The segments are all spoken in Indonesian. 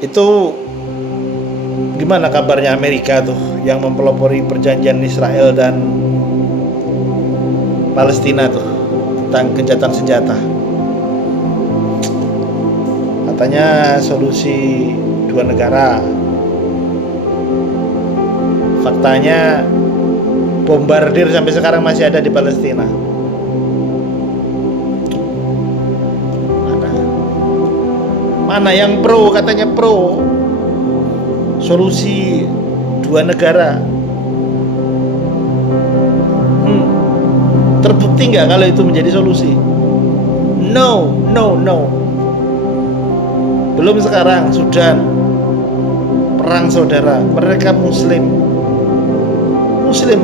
Itu gimana kabarnya Amerika tuh yang mempelopori perjanjian Israel dan Palestina tuh tentang gencatan senjata? Katanya solusi dua negara. Faktanya bombardir sampai sekarang masih ada di Palestina. Mana yang pro? Katanya pro solusi dua negara. Terbukti nggak kalau itu menjadi solusi? No. Belum sekarang Sudan perang saudara, mereka Muslim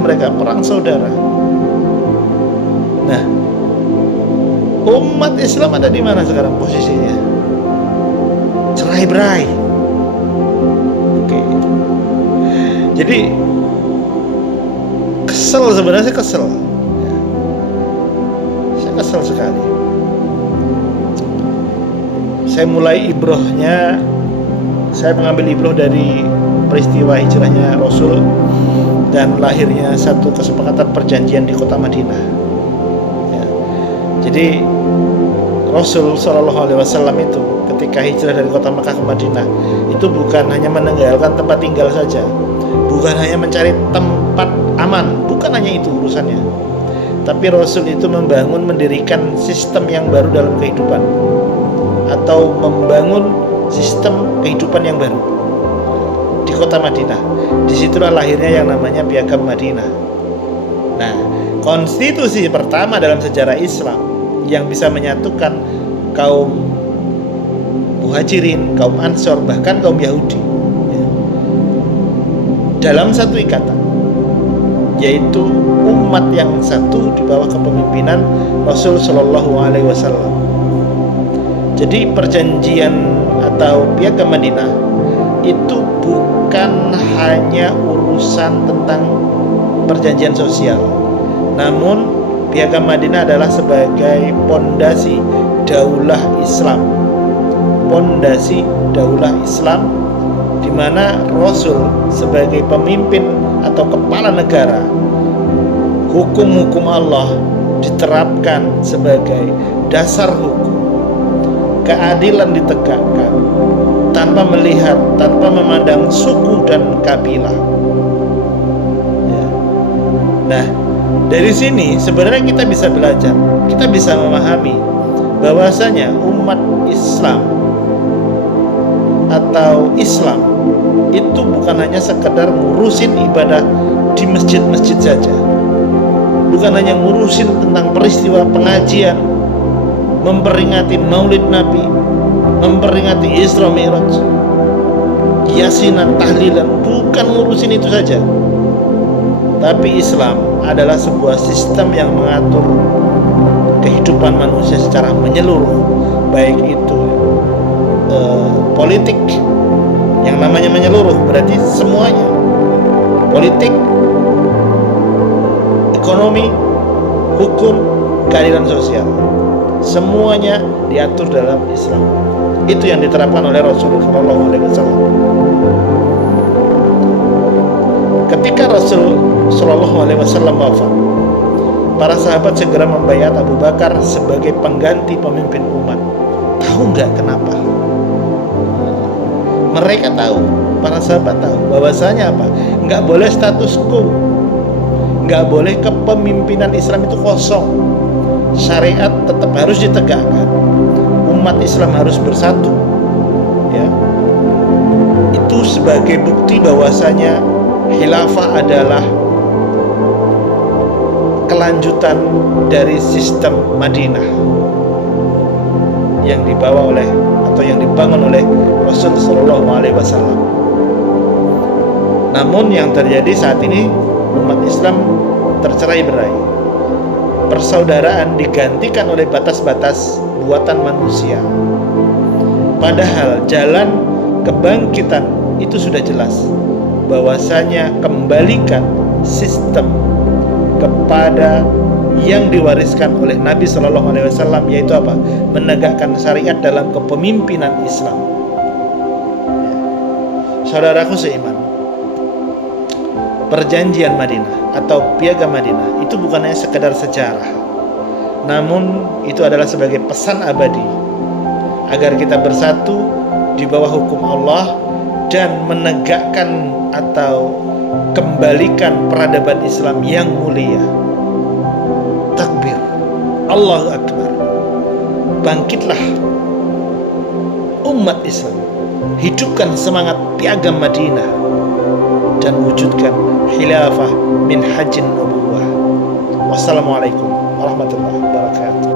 mereka perang saudara. Nah, umat Islam ada di mana sekarang posisinya? Cerai-berai. Oke. Jadi sebenarnya kesel. Saya kesel sekali. Saya mulai ibrohnya, saya mengambil ibroh dari peristiwa hijrahnya Rasul dan lahirnya satu kesepakatan perjanjian di kota Madinah. Ya. Jadi Rasul SAW itu ketika hijrah dari kota Makkah ke Madinah itu bukan hanya meninggalkan tempat tinggal saja, bukan hanya mencari tempat aman, bukan hanya itu urusannya. Tapi Rasul itu mendirikan sistem yang baru dalam kehidupan, atau membangun sistem kehidupan yang baru di kota Madinah. Disitulah lahirnya yang namanya Piagam Madinah. Nah, konstitusi pertama dalam sejarah Islam yang bisa menyatukan kaum Muhajirin, kaum Ansor, bahkan kaum Yahudi dalam satu ikatan, yaitu umat yang satu di bawah kepemimpinan Rasul Shallallahu Alaihi Wasallam. Jadi perjanjian atau Piagam Madinah itu bukan hanya urusan tentang perjanjian sosial, namun Piagam Madinah adalah sebagai pondasi daulah Islam. Pondasi daulah Islam di mana Rasul sebagai pemimpin atau kepala negara, hukum-hukum Allah diterapkan sebagai dasar hukum. Keadilan ditegakkan tanpa melihat, tanpa memandang suku dan kabilah. Ya. Nah, dari sini sebenarnya kita bisa belajar, kita bisa memahami bahwasanya umat Islam atau Islam itu bukan hanya sekedar ngurusin ibadah di masjid-masjid saja, bukan hanya ngurusin tentang peristiwa pengajian, memperingati Maulid Nabi, memperingati Isra Mi'raj, Yasinan, tahlilan, bukan ngurusin itu saja. Tapi Islam adalah sebuah sistem yang mengatur kehidupan manusia secara menyeluruh, baik itu politik, yang namanya menyeluruh berarti semuanya, politik, ekonomi, hukum, keadilan sosial, semuanya diatur dalam Islam. Itu yang diterapkan oleh Rasulullah SAW. Ketika Rasul SAW wafat, para sahabat segera membaiat Abu Bakar sebagai pengganti pemimpin umat. Tahu nggak kenapa? Mereka tahu, para sahabat tahu bahwasanya apa? Nggak boleh status quo, nggak boleh kepemimpinan Islam itu kosong. Syariat tetap harus ditegakkan. Umat Islam harus bersatu. Ya, itu sebagai bukti bahwasanya khilafah adalah kelanjutan dari sistem Madinah yang dibawa oleh atau yang dibangun oleh Rasul Shallallahu Alaihi Wasallam. Namun yang terjadi saat ini, umat Islam tercerai-berai. Persaudaraan digantikan oleh batas-batas buatan manusia. Padahal jalan kebangkitan itu sudah jelas, bahwasanya kembalikan sistem kepada yang diwariskan oleh Nabi Shallallahu Alaihi Wasallam, yaitu apa? Menegakkan syariat dalam kepemimpinan Islam. Saudaraku seiman, perjanjian Madinah atau piagam Madinah itu bukan hanya sekedar sejarah, namun itu adalah sebagai pesan abadi agar kita bersatu di bawah hukum Allah dan menegakkan atau kembalikan peradaban Islam yang mulia. Takbir, Allahu Akbar. Bangkitlah umat Islam, hidupkan semangat piagam Madinah dan wujudkan khilafah min hajin nubuwah. Wassalamualaikum warahmatullahi wabarakatuh.